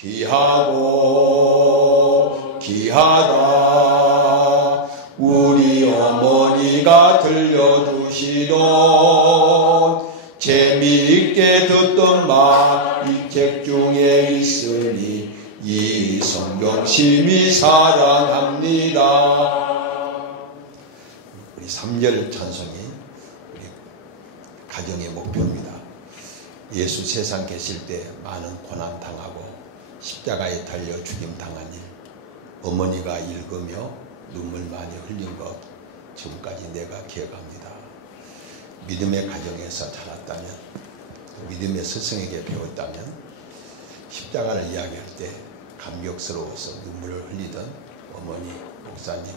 귀하고 귀하다. 우리 어머니가 들려주시던 재미있게 듣던 말 이 책 중에 있으니 이 성경 심히 사랑합니다. 우리 3절 찬송이 우리 가정의 목표입니다. 예수 세상 계실 때 많은 고난 당하고 십자가에 달려 죽임 당한 일, 어머니가 읽으며 눈물 많이 흘린 것 지금까지 내가 기억합니다. 믿음의 가정에서 자랐다면, 믿음의 스승에게 배웠다면, 십자가를 이야기할 때 감격스러워서 눈물을 흘리던 어머니, 목사님,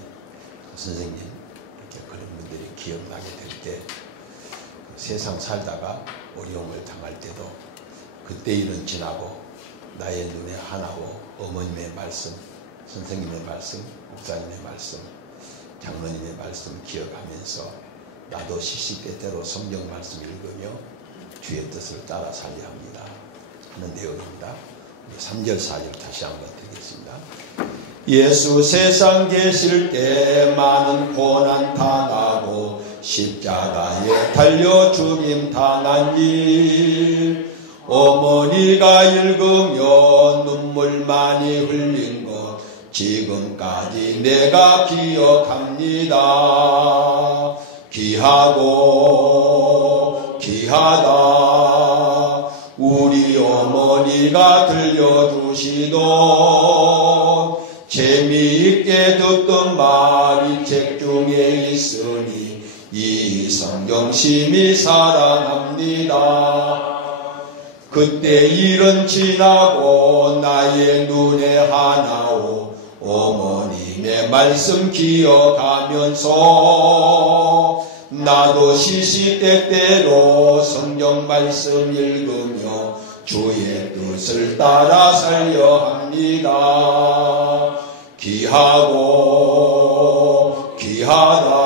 선생님, 이렇게 그런 분들이 기억나게 될 때, 세상 살다가 어려움을 당할 때도 그때 일은 지나고 나의 눈에 하나고 어머님의 말씀, 선생님의 말씀, 목사님의 말씀, 장로님의 말씀 기억하면서 나도 시시때때로 성경 말씀 읽으며 주의 뜻을 따라 살려야 합니다 하는 내용입니다. 3절 4절 다시 한번 드리겠습니다. 예수 세상 계실 때 많은 고난 당하고 십자가에 달려 죽임 당한 일, 어머니가 읽으며 눈물 많이 흘린 것 지금까지 내가 기억합니다. 귀하고 귀하다. 우리 어머니가 들려주시던 재미있게 듣던 말이 책 중에 있으니 이 성경 심히 사랑합니다. 그때 일은 지나고 나의 눈에 하나오 어머님의 말씀 기억하면서 나도 시시때때로 성경 말씀 읽으며 주의 뜻을 따라 살려 합니다. 귀하고 귀하다.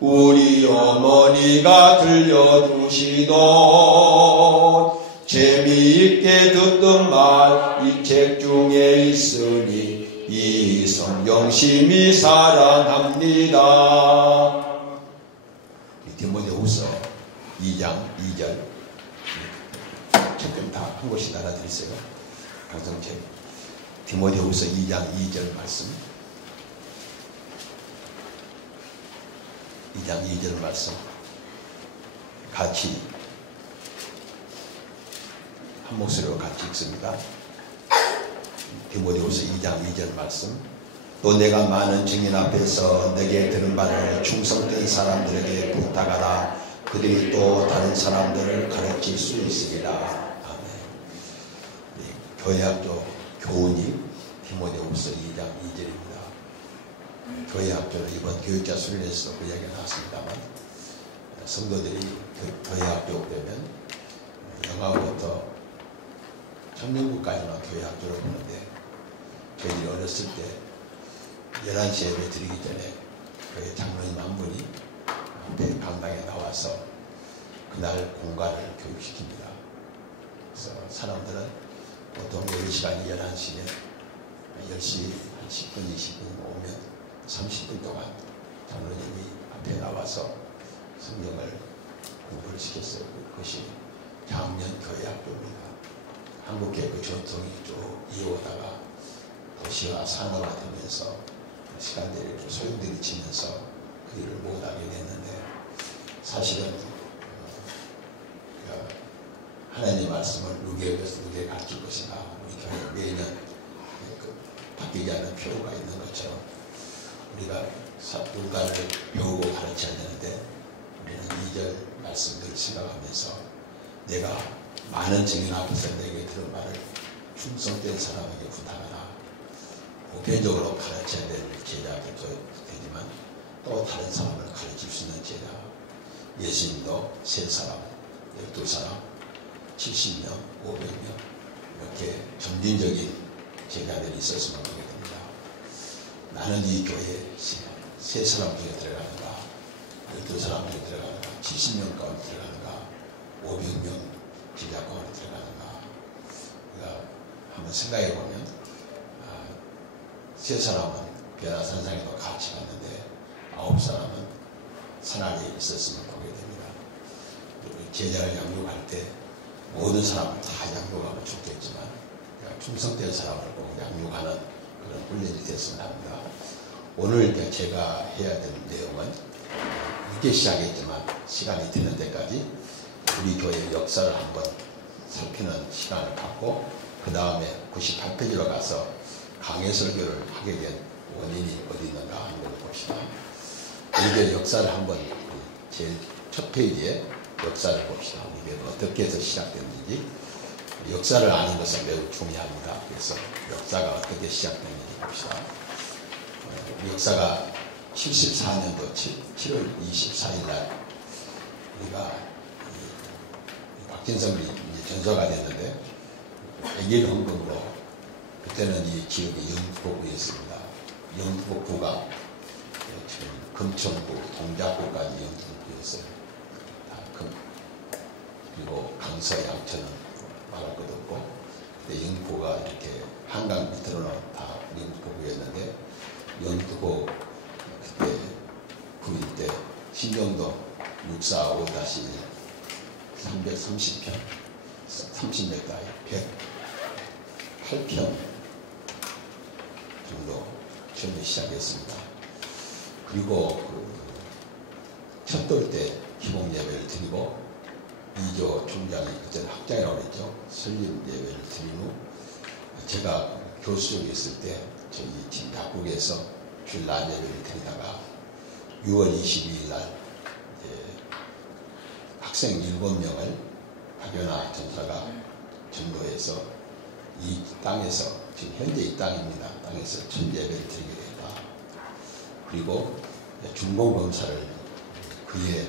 우리 어머니가 들려주시던 재미있게 듣던 말 이 책 중에 있으니 이 성경 심히 사랑합니다. 디모데후서 2장 2절 조금 다 한 곳씩 알아들으세요. 강성책 디모데후서 2장 2절 말씀, 2장 2절 말씀 같이 한 목소리로 같이 읽습니다. 디모데후서 2장 2절 말씀. 또 내가 많은 증인 앞에서 내게 들은 바를 충성된 사람들에게 부탁하라. 그들이 또 다른 사람들을 가르칠 수 있으리라. 아멘. 교회학교 교훈이 디모데후서 2장 2절입니다. 교회학교는 이번 교육자 수련회에서 그 이야기가 나왔습니다만, 성도들이 교회학교 되면 영화부터 청년부까지만 교회학교를 보는데, 저희들이 어렸을 때 11시 예배 드리기 전에 교회 장로님 한 분이 앞에 강당에 나와서 그날 공간을 교육시킵니다. 그래서 사람들은 보통 예배 시간이 11시에 10시 한 10분, 20분 오면 30분 동안 장로님이 앞에 나와서 성경을 공부를 시켰어요. 그것이 작년 교회학교입니다. 한국의 그 전통이 쭉 이어오다가 도시와 산업화되면서 시간들이 소용돌이 치면서 그 일을 못하게 됐는데, 사실은 하나님의 말씀을 누구에게 가르칠 것인가, 우리 교회 매년 바뀌지 않는 표가 있는 것처럼 우리가 누군가를 배우고 가르쳐야 되는데, 우리는 2절 말씀을 생각하면서 내가 많은 증인 앞에서 내게 들은 말을 충성된 사람에게 부탁하라. 보편적으로 가르쳐야 될 제자들도 되지만 또 다른 사람을 가르칠 수 있는 제자, 예수님도 3사람, 12사람, 70명, 500명 이렇게 점진적인 제자들이 있었으면 하겠습니다. 나는 이 교회에 3사람 중에 들어가는가, 12사람 중에 들어가는가, 70명 가운데 들어가는가, 500명 제자 가운데 들어가는가. 우리가 한번 생각해 보면 세 사람은 변화산상에도 같이 갔는데 9사람은 산안에 있었음을 보게 됩니다. 제자를 양육할 때 모든 사람을 다 양육하면 좋겠지만 충성된 사람을 꼭 양육하는 그런 훈련이 됐으면 합니다. 오늘 제가 해야 되는 내용은 늦게 시작했지만 시간이 되는 데까지 우리 교회 역사를 한번 살피는 시간을 갖고 그 다음에 98페이지로 가서 강해 설교를 하게 된 원인이 어디 있는가 하는 걸 봅시다. 우리 교회 역사를 한번 제일 첫 페이지에 역사를 봅시다. 우리 교회가 어떻게 해서 시작됐는지. 역사를 아는 것은 매우 중요합니다. 그래서 역사가 어떻게 시작됐는지 봅시다. 역사가 74년도 7월 24일 날 우리가 박진성이 전소가 됐는데 100일 헌금으로 그때는 이 지역이 영등포구였습니다. 영등포구가 지금 금천구, 동작구까지 영등포구였어요. 그리고 강서, 양천은 말할 것도 없고 그때 영등포가 이렇게 한강 밑으로는 다 영등포구였는데 영등포 그때 구일 때 신정동 645-1 330평 30m 108평 정도 처음에 시작했습니다. 그리고 첫돌 때 기복 예배를 드리고 이조 총장이 그때는 학장이라고 했죠. 설립 예배를 드린 후 제가 교수직에 있을 때 저희 지금 약국에서 주일 낮 예배를 드리다가 6월 22일 날 학생 7명을 박연아 전사가 전도해서 이 땅에서 지금 현재 이 땅입니다. 땅에서 첫 예배를 드리게 됐다. 그리고 중공검사를 그해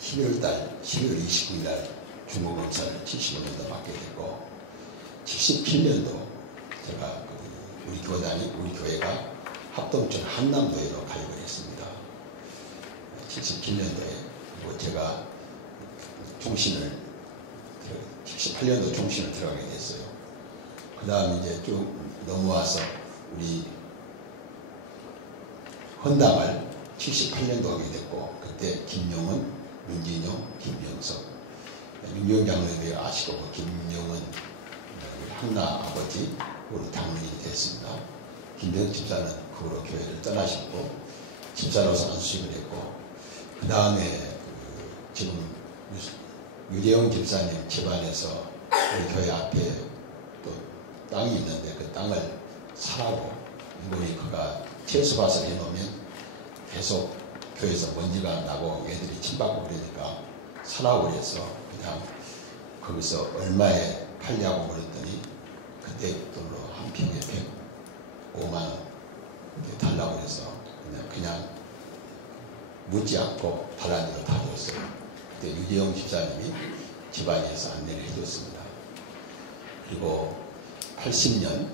11월 29일 날 중공검사를 75년도 맡게 됐고 77년도 제가 우리 교회가 합동촌 한남교회로 가입을 했습니다. 77년도에 그리고 제가 78년도 종신을 들어가게 됐어요. 그 다음에 이제 쭉 넘어와서 우리 헌당을 78년도 하게 됐고 그때 김용은, 윤진용, 김영석, 윤영 장로에 아시고 김용은 한나 아버지 우리 당문이 됐습니다. 김병 집사는 그 후로 교회를 떠나셨고 집사로서 안수식을 했고 그 다음에 지금 유재용 집사님 집안에서 우리 교회 앞에 또 땅이 있는데 그 땅을 사라고 이분이 그가 채수밭을 해놓으면 계속 교회에서 먼지가 나고 애들이 침받고 그러니까 사라고 그래서 그냥 거기서 얼마에 팔려고 그랬더니 그때 돈으로 한 평에 105만 원 달라고 그래서 그냥 묻지 않고 달란이로 다 줬어요. 그때 유재용 집사님이 집안에서 안내를 해줬습니다. 그리고 80년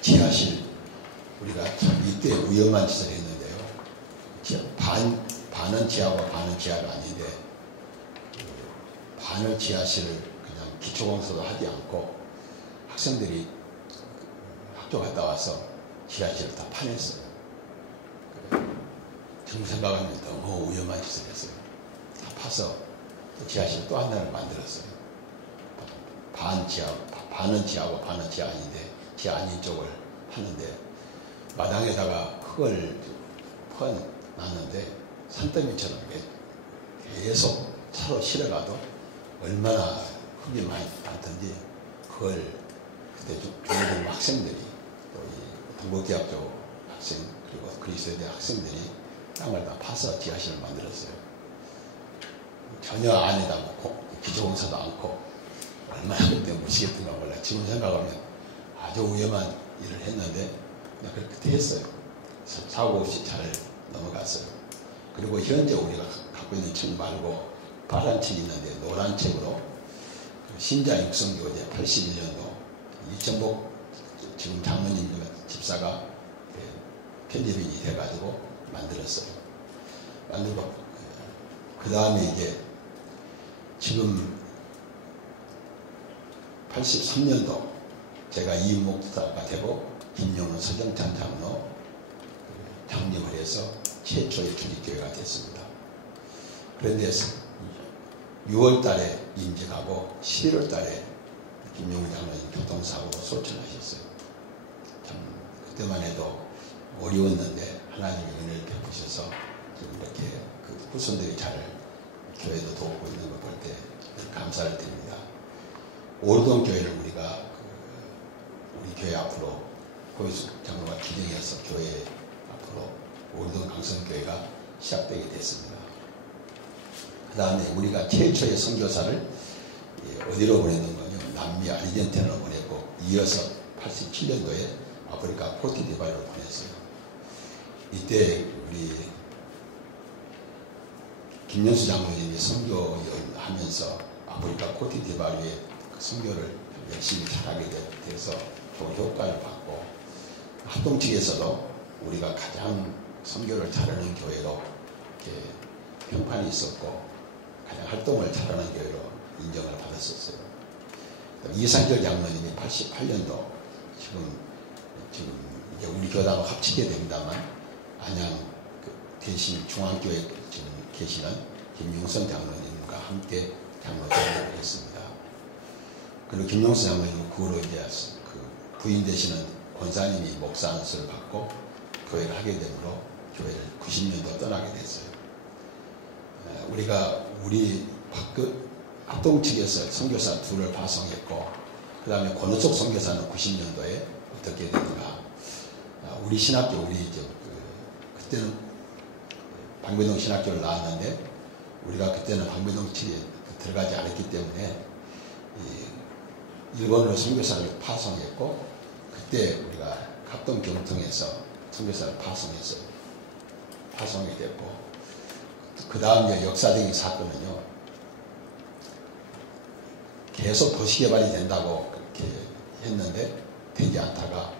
지하실 우리가 참 이때 위험한 짓을 했는데요. 반은 지하고 반은 지하가 아닌데 반을 지하실을 그냥 기초공사도 하지 않고 학생들이 학교 갔다 와서 지하실을 다 파냈어요. 지금 생각하면 너무 위험한 짓을 했어요. 다 파서 지하실 또 하나를 만들었어요. 반은 지하고 반은 지하 아닌데 지하 아닌 쪽을 하는데 마당에다가 흙을 퍼놨는데 산더미처럼 계속 차로 실어가도 얼마나 흙이 많던지 그걸 그때 중고등 학생들이 또 동국대학교 학생 그리고 그리스도대 학생들이 땅을 다 파서 지하실을 만들었어요. 전혀 안에다 기초공사도 않고 얼마나 그때 무시했던가 몰라. 지금 생각하면 아주 위험한 일을 했는데 그냥 그렇게 했어요. 사고 없이 잘 넘어갔어요. 그리고 현재 우리가 갖고 있는 책 말고 파란 책이 있는데 노란 책으로 신자 육성교제 81년도 이천복 지금 장로님 집사가 편집인이 돼가지고 만들었어요. 만들고 그 다음에 이제 지금 83년도 제가 이임 목사가 되고 김용훈 서정찬 장로 장님을 해서 최초의 주립교회가 됐습니다. 그런데 6월 달에 임직하고 11월 달에 김용훈 장로님 교통사고로 소천하셨어요. 참 그때만 해도 어려웠는데 하나님의 은혜를 베푸셔서 지금 이렇게 그 후손들이 잘 교회도 돕고 있는 걸 볼 때 감사를 드립니다. 오르동 교회를 우리가 우리 교회 앞으로 고유숙 장로가 기정해서 교회 앞으로 오르동 강성교회가 시작되게 됐습니다. 그 다음에 우리가 최초의 선교사를 어디로 보냈는가요? 남미 아르헨티나로 보냈고 이어서 87년도에 아프리카 코트디부아르로 보냈어요. 이때 우리 김연수 장로님이 선교하면서 아프리카 코트디부아르의 선교를 열심히 잘하게 돼서 좋은 효과를 받고 합동 측에서도 우리가 가장 선교를 잘하는 교회로 이렇게 평판이 있었고 가장 활동을 잘하는 교회로 인정을 받았었어요. 이상철 장로님이 88년도 지금 이제 우리 교단하고 합치게 됩니다만 안양 대신 중앙교회 지금 계시는 김용선 장로님과 함께 장로교회를 했습니다. 그리고 김용선 장로님 그 후로 이제 그 부인 되시는 권사님이 목사 안수를 받고 교회를 하게 되므로 교회를 90년도 떠나게 됐어요. 우리가 우리 합동 측에서 선교사 둘을 파송했고 그 다음에 권우석 선교사는 90년도에 어떻게 되는가 우리 신학교 그때는 방배동 신학교를 나왔는데 우리가 그때는 방배동 측에 들어가지 않았기 때문에 일본으로 선교사를 파송했고 그때 우리가 합동 경통에서 선교사를 파송이 됐고 그 다음 역사적인 사건은요 계속 도시개발이 된다고 그렇게 했는데 되지 않다가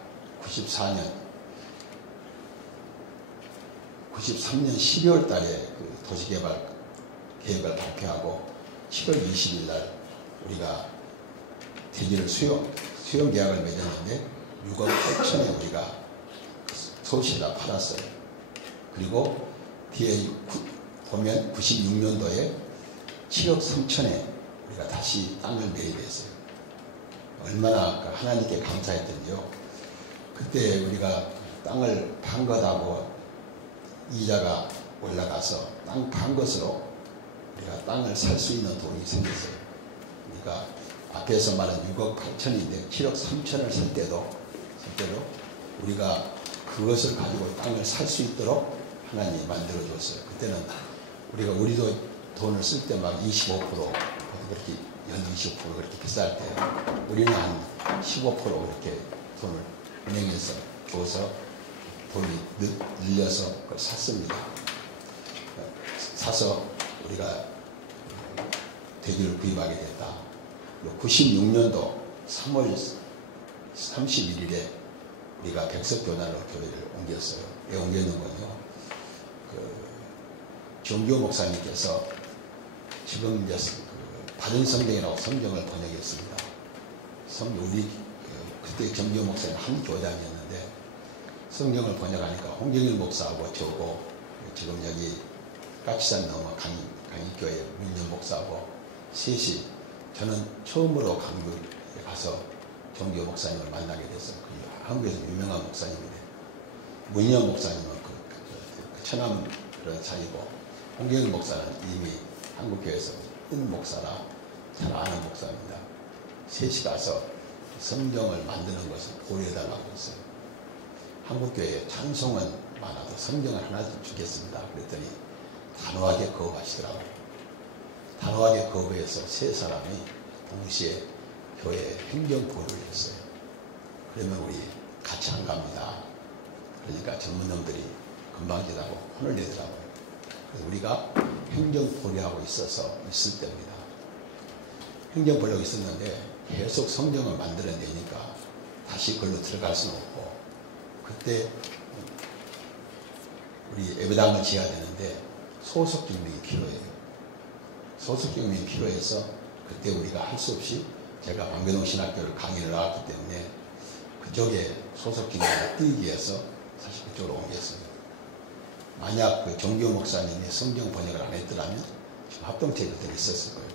93년 12월 달에 그 도시개발 계획을 발표하고 7월 20일 날 우리가 대지를 수용 계약을 맺었는데 6억 8천에 우리가 서울시에다 팔았어요. 그리고 뒤에 보면 96년도에 7억 3천에 우리가 다시 땅을 매입했어요. 얼마나 하나님께 감사했던지요. 그때 우리가 땅을 판 것하고 이자가 올라가서 땅 판 것으로 우리가 땅을 살 수 있는 돈이 생겼어요. 그러니까 앞에서 말한 6억 8천인데 7억 3천을 살 때도 우리가 그것을 가지고 땅을 살 수 있도록 하나님이 만들어 줬어요. 그때는 우리도 돈을 쓸 때 막 25% 그렇게 연 20% 그렇게 비쌀 때 우리는 한 15% 그렇게 돈을 은행에서 줘서 돈이 늘려서 그걸 샀습니다. 사서 우리가 대지를 구입하게 됐다. 96년도 3월 31일에 우리가 백석교단으로 교회를 옮겼어요. 왜 옮겼는군요. 정교 목사님께서 지금 이제 바른 성경이라고 성경을 번역했습니다. 우리 그때 정교 목사님 한 교단이었는데 성경을 번역하니까 홍경일 목사하고 저고 지금 여기 까치산 넘어 강익교회 민년 목사하고 셋이 저는 처음으로 강북에 가서 정교 목사님을 만나게 됐어요. 한국에서 유명한 목사님인데 문희영 목사님은 그 천암 그런 사이고 홍경일 목사는 이미 한국교회에서 뜬 목사라 잘 아는 목사입니다. 셋이 가서 성경을 만드는 것을 고려해달라고 했어요. 한국교회에 찬송은 많아도 성경을 하나 좀 주겠습니다. 그랬더니 단호하게 거부하시더라고요. 단호하게 거부해서 세 사람이 동시에 교회에 행정보류를 했어요. 그러면 우리 같이 안 갑니다. 그러니까 전문놈들이 금방 지다고 혼을 내더라고요. 그래서 우리가 행정보류하고 있을 때입니다. 행정보류하고 있었는데 계속 성경을 만들어내니까 다시 그걸로 들어갈 수는 없고 그때 우리 예배당을 지어야 되는데 소속 증명이 필요해요. 소속 경험이 필요해서 그때 우리가 할 수 없이 제가 방배동 신학교를 강의를 나왔기 때문에 그쪽에 소속 경험을 띄기 위해서 사실 그쪽으로 옮겼습니다. 만약 그 정규 목사님이 성경 번역을 안 했더라면 지금 합동체에 그때 있었을 거예요.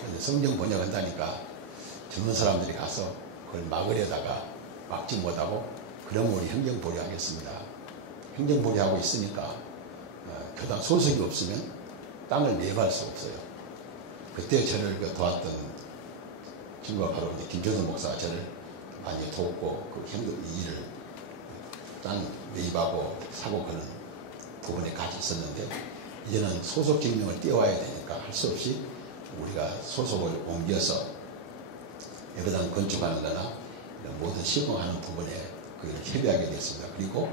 그런데 성경 번역한다니까 젊은 사람들이 가서 그걸 막으려다가 막지 못하고 그러면 우리 행정보류 하겠습니다. 행정보류 하고 있으니까 교단 소속이 없으면 땅을 매입할 수 없어요. 그때 저를 도왔던 친구가 바로 이제 김조선 목사가 저를 많이 돕고 그 행동 일을 땅 매입하고 사고 그런 부분에 같이 있었는데 이제는 소속 증명을 떼와야 되니까 할 수 없이 우리가 소속을 옮겨서 예배당 건축하는 거나 모든 시공하는 부분에 그 협의하게 됐습니다. 그리고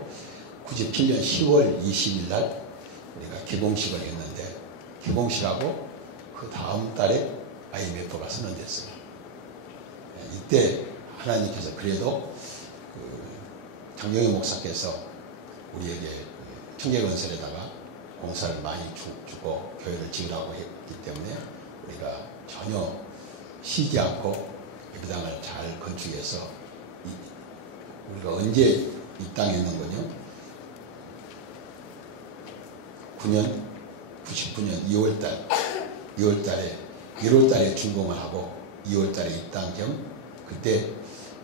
97년 10월 20일 날 우리가 개공식을 했는데 개공식하고 그 다음 달에 IMF가 선언됐어요. 이때 하나님께서 그래도 그 장영희 목사께서 우리에게 청계건설에다가 공사를 많이 주고 교회를 지으라고 했기 때문에 우리가 전혀 쉬지 않고 예배당을 잘 건축해서 우리가 언제 이 땅에 있는군요. 99년 2월달에 1월달에 준공을 하고 2월달에 입당 겸 그때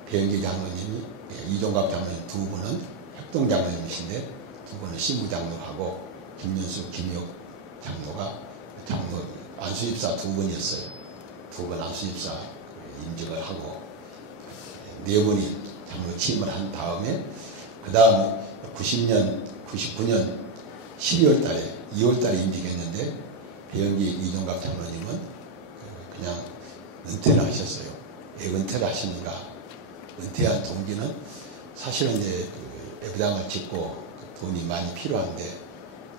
배영기 장로님이 이종갑 장로님 두 분은 협동 장로님이신데 두 분은 신부장로하고 김윤수, 김혁 장로가 장로 안수입사 두 분이었어요. 두 분 안수입사 임직을 하고 네 분이 장로 취임을 한 다음에 그 다음 99년 12월달에 2월달에 임직했는데 배영기 이종갑 장로님은 그냥 은퇴를 하셨어요. 왜 은퇴를 하십니까? 은퇴한 동기는 사실은 이제 예배당을 짓고 돈이 많이 필요한데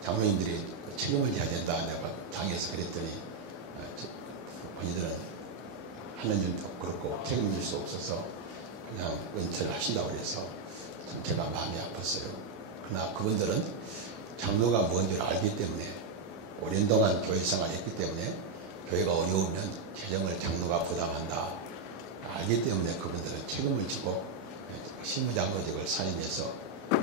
장로님들이 책임을 져야 된다. 내가 당에서 그랬더니 본인들은 하느님도 그렇고 책임질 수 없어서 그냥 은퇴를 하신다고 그래서 제가 마음이 아팠어요. 그러나 그분들은 장로가 뭔지를 알기 때문에 오랜 동안 교회 생활을 했기 때문에 교회가 어려우면 재정을 장로가 부담한다 알기 때문에 그분들은 책임을 지고 신부장로직을 사임해서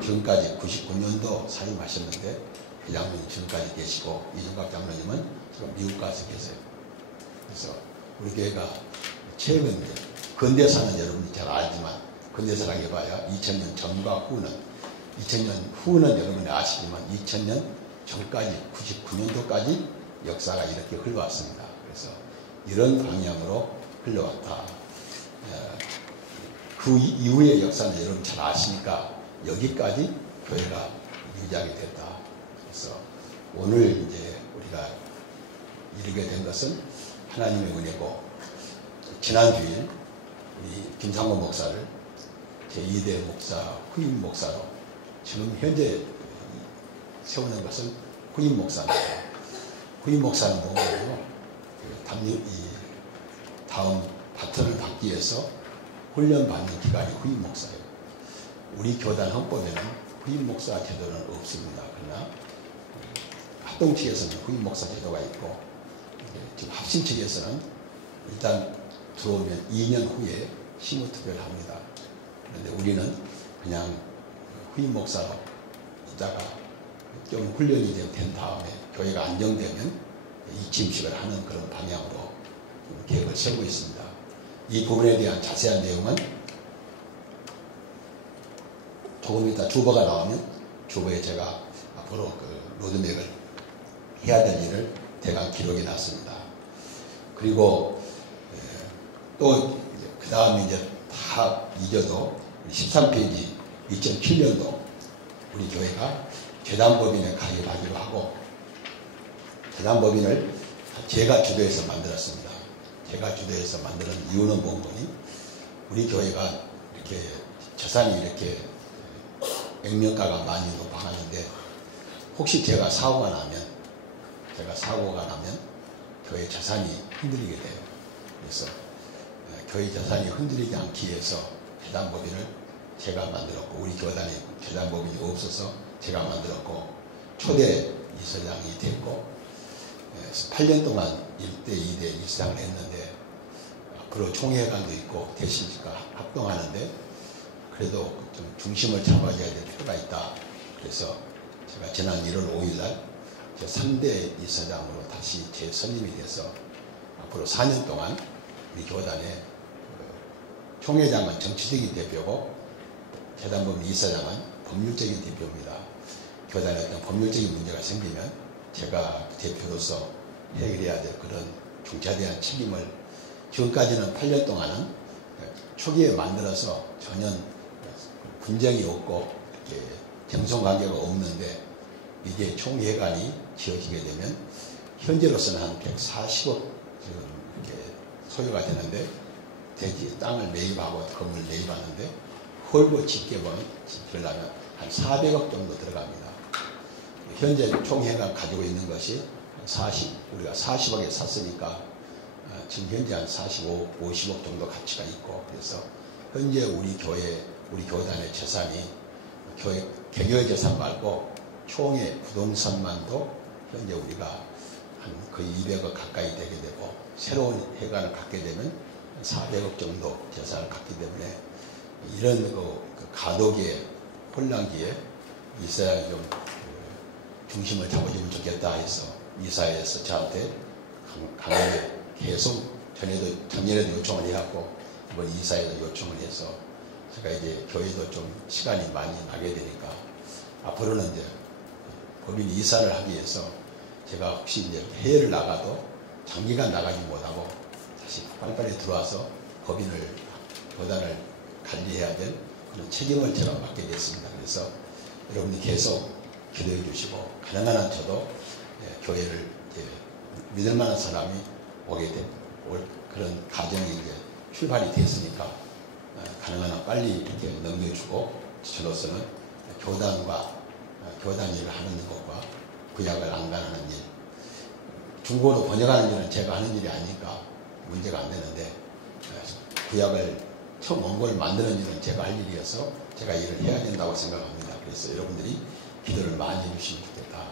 지금까지 99년도 사임하셨는데 그 장로님 지금까지 계시고 이종갑 장로님은 지금 미국 가서 계세요. 그래서 우리 교회가 최근 근대사는 여러분이 잘 알지만 근대사라고 해봐야 2000년 전과 후는 2000년 후는 여러분이 아시지만 2000년 전까지 99년도까지 역사가 이렇게 흘러왔습니다. 그래서 이런 방향으로 흘러왔다. 그 이후의 역사는 여러분 잘 아시니까 여기까지 교회가 유지하게 됐다. 그래서 오늘 이제 우리가 이르게 된 것은 하나님의 은혜고 지난 주일 우리 김상곤 목사를 제2대 목사 후임 목사로 지금 현재 세우는 것은 후임 목사입니다. 후임 목사는 뭔가요? 다음 바톤을 받기 위해서 훈련받는 기간이 후임 목사예요. 우리 교단 헌법에는 후임 목사 제도는 없습니다. 그러나 합동측에서는 후임 목사 제도가 있고 지금 합신측에서는 일단 들어오면 2년 후에 심의투표를 합니다. 그런데 우리는 그냥 후임 목사로 있다가 좀 훈련이 된 다음에 교회가 안정되면 이침식을 하는 그런 방향으로 계획을 세우고 있습니다. 이 부분에 대한 자세한 내용은 조금 이따 주보가 나오면 주보에 제가 앞으로 그 로드맵을 해야 될 일을 대강 기록해 놨습니다. 그리고 또 그 다음에 이제 다 잊어도 13페이지 2007년도 우리 교회가 재단법인에 가입하기로 하고 재단법인을 제가 주도해서 만들었습니다. 제가 주도해서 만드는 이유는 뭔거니 우리 교회가 이렇게 재산이 이렇게 액면가가 많이 높아가는데 혹시 제가 사고가 나면 교회 재산이 흔들리게 돼요. 그래서 교회 재산이 흔들리지 않기 위해서 재단법인을 제가 만들었고 우리 교단에 재단법인이 없어서 제가 만들었고 초대 이사장이 됐고 8년 동안 1대, 2대 이사장을 했는데 앞으로 총회관도 있고 대신지가 합동하는데 그래도 좀 중심을 잡아줘야 될 필요가 있다. 그래서 제가 지난 1월 5일날 3대 이사장으로 다시 재선임이 돼서 앞으로 4년 동안 우리 교단의 총회장은 정치적인 대표고 재단법인 이사장은 법률적인 대표입니다. 교단에 어떤 법률적인 문제가 생기면 제가 대표로서 해결해야 될 그런 중차대한 책임을 지금까지는 8년 동안은 초기에 만들어서 전혀 분쟁이 없고 정성관계가 없는데 이게 총회관이 지어지게 되면 현재로서는 한 140억 이렇게 소요가 되는데 대지 땅을 매입하고 건물 매입하는데 헐고 짓려면 한 400억 정도 들어갑니다. 현재 총회가 가지고 있는 것이 우리가 40억에 샀으니까 지금 현재 한 45억, 50억 정도 가치가 있고 그래서 현재 우리 교단의 재산이 개교의 재산 말고 총회 부동산만도 현재 우리가 한 거의 200억 가까이 되게 되고 새로운 회관을 갖게 되면 400억 정도 재산을 갖기 때문에 이런 그 가독의 혼란기에 이사장이 좀 중심을 잡아주면 좋겠다 해서 이사회에서 저한테 강하게 계속 작년에도 요청을 해갖고 이번 이사회도 요청을 해서 제가 이제 교회도 좀 시간이 많이 나게 되니까 앞으로는 이제 법인 이사를 하기 위해서 제가 혹시 이제 해외를 나가도 장기간 나가지 못하고 다시 빨리빨리 들어와서 교단을 관리해야 될 그런 책임을 제가 맡게 됐습니다. 그래서 여러분이 계속 기도해 주시고 가능한 한 저도 교회를 믿을 만한 사람이 오게 된 그런 가정이 이제 출발이 됐으니까 가능한 한 빨리 이렇게 넘겨주고 저로서는 교단 일을 하는 것과 구약을 안간하는 일, 중국어로 번역하는 일은 제가 하는 일이 아니니까 문제가 안 되는데 구약을 처음 원고를 만드는 일은 제가 할 일이어서 제가 일을 해야 된다고 생각합니다. 그래서 여러분들이 기도를 많이 해주시면 좋겠다.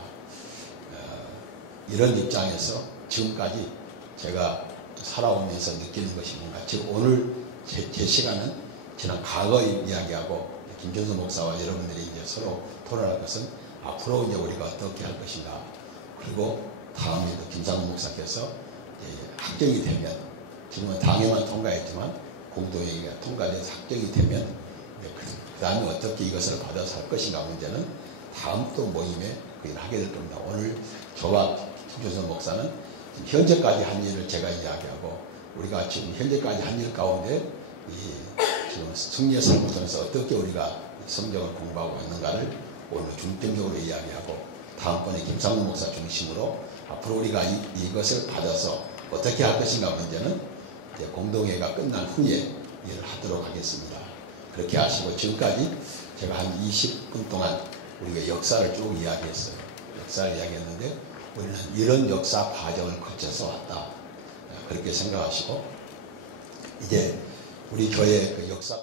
이런 입장에서 지금까지 제가 살아오면서 느끼는 것이 뭔가 즉 오늘 제 시간은 지난 과거의 이야기하고 김준수 목사와 여러분들이 이제 서로 토론할 것은 앞으로 이제 우리가 어떻게 할 것인가 그리고 다음에도 김상훈 목사께서 확정이 되면 지금은 당회만 통과했지만 공동회의가 통과돼서 확정이 되면 그 다음에 어떻게 이것을 받아서 할 것인가 문제는 다음 또 모임에 그 일을 하게 될 겁니다. 오늘 저와 김준수 목사는 현재까지 한 일을 제가 이야기하고 우리가 지금 현재까지 한 일 가운데 지금 승리의 삶을 통해서 어떻게 우리가 성경을 공부하고 있는가를 오늘 중점적으로 이야기하고 다음번에 김상훈 목사 중심으로 앞으로 우리가 이것을 받아서 어떻게 할 것인가 문제는 이제 공동회의가 끝난 후에 일을 하도록 하겠습니다. 그렇게 하시고 지금까지 제가 한 20분 동안 우리가 역사를 쭉 이야기했어요. 역사를 이야기했는데 우리는 이런 역사 과정을 거쳐서 왔다. 그렇게 생각하시고 이제 우리 교회 그 역사